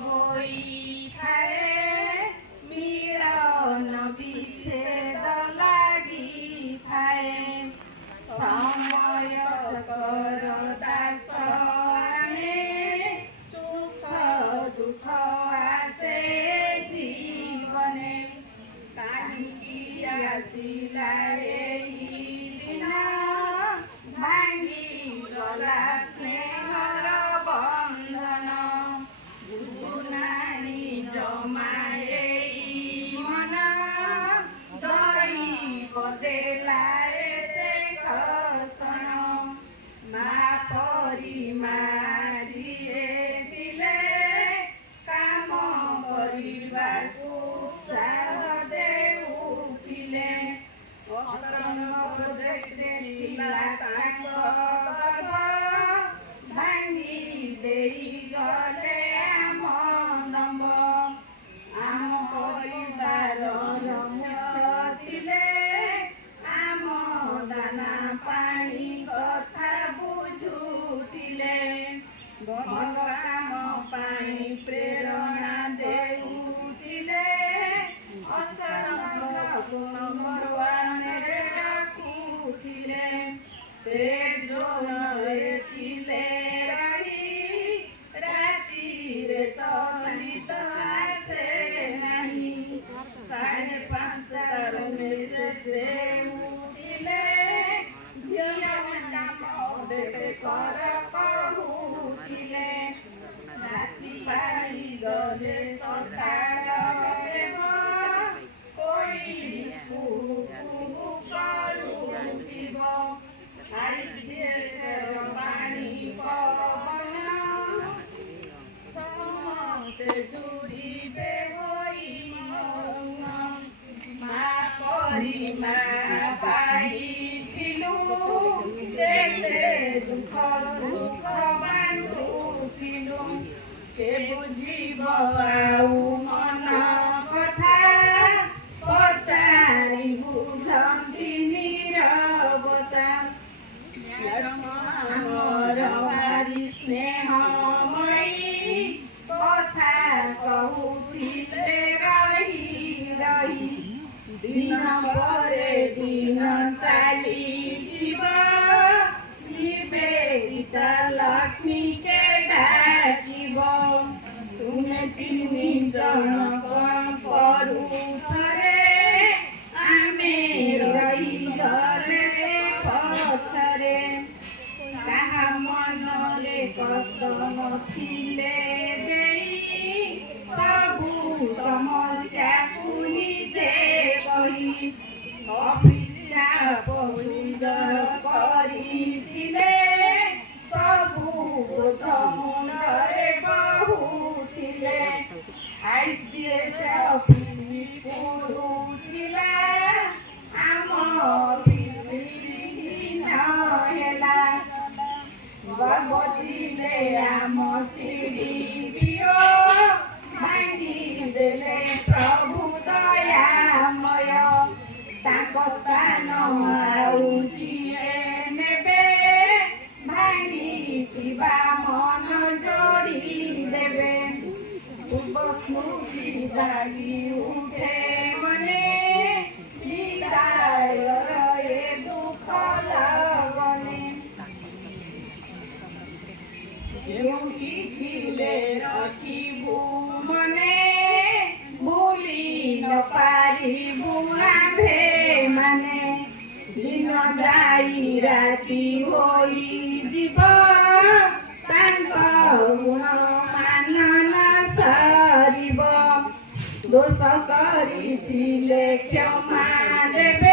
ହୋଇଥାଏ ମିଳନ ବିଚ୍ଛେଦ ଲାଗିଥାଏ ସମୟ ଚକ୍ର ଦାସ ଆମେ ସୁଖ ଦୁଃଖ ଆସେ ଜୀବନେ କାହିଁକି ଆସିଲା ଏହି ଦିନ ଭାଙ୍ଗିଗଲା ସ୍ନେହର ବନ୍ଧନ ବୁଝୁନାହିଁ ଜମା ଏଇ ମନ ଦଇବ ଦେଲା ଏତେ କଷଣ ମା ପରି ମା ଯିଏ ଥିଲେ କାମ କରିବାକୁ ଉତ୍ସାହ ଦେଉଥିଲେ ଅସନ ଥିଲା ତାଙ୍କ ଗର୍ଭ ଭାଙ୍ଗି ଦେଇଗଲେ ଆମ ନମ୍ବ ଆମ ପରିବାରର ମୁଖ୍ୟ ଥିଲେ ଆମ ଦାନା ପାଣି କଥା ବୁଝୁଥିଲେ ଭଲ କାମ ପାଇଁ ପ୍ରେରଣା ଦେଉଥିଲେ ନମ୍ବର ୱାନରେ ରଖୁଥିଲେ ସେ ଜୋନରେ ଥିଲେ ରହି ରାତିରେ ତ ନିଦ ଆସେ ନାହିଁ 5:30 ମେସେଜରେ ଉଠିଲେ ଝିଅ କାମ କର କହୁଥିଲେ ରାତି ପାଇଗଲେ ସକାଳରେ କରୁଥିବ ପାଣି ପବନ ସମସ୍ତେ ଜୁଡ଼ିବେ ହୋଇ ମା ପରି ମା ପାଇଥିଲୁ କେତେ ଦୁଃଖ ସୁଖ ବାଣ୍ଟୁଥିଲୁ କେ ବୁଝିବ ଆଉ ମନ କଥା ପଚାରି ବୁଝନ୍ତି ନିରବତା ଆମର ଭାରି ସ୍ନେହମୟୀ କଥା କହୁଥିଲେ ରହି ରହି ଦିନ ପରେ ଦିନ ଚାଲିଯିବ ନିବେଦିତା ଲକ୍ଷ୍ମୀ କେ ଡାକିବ ତୁମେ 3 ଜଣ ପରୁଛରେ ଆମେ ରହିଗଲେ ପଛରେ କାହା ମନରେ କଷ୍ଟ ନଥିଲେ ଦେଇ ସବୁ ସମସ୍ୟାକୁ ନିଜେ କହି ଅଫିସ ପହୁଦ କରିଥିଲେ ସବୁ ବୋଝ ମୁଣ୍ଡରେ ବହୁଥିଲେ ISDS ଅଫିସ ପୁରୁଥିଲା ଆମ ଅଫିସ ହେଲା ଗର୍ବଥିଲେ ଆମ ସିଡିପିଓ ଭାଙ୍ଗି ଦେଲେ ପ୍ରଭୁ ଦୟାମୟ ତାଙ୍କ ସ୍ଥାନ ଆଉ କିଏ ନେବେ ଭାଙ୍ଗିଥିବା ମନ ଯୋଡ଼ି ଦେବେ ପୂର୍ବ ସ୍ମୃତି ଜାଗି ଉଠେ ମନେ ବିଦାୟର ଏ ଦୁଃଖ ଲାଗନେ ଯେଉଁଠି ଥିଲେ ରଖିବୁ ମନେ ଭୁଲି ନ ପାରିବୁ ଆମ୍ଭେ ମାନେ ଦିନ ଯାଇ ରାତି ହୋଇଯିବ ତାଙ୍କ ଗୁଣ ମାନ ସରିବ ଦୋଷ କରିଥିଲେ କ୍ଷମା ଦେବେ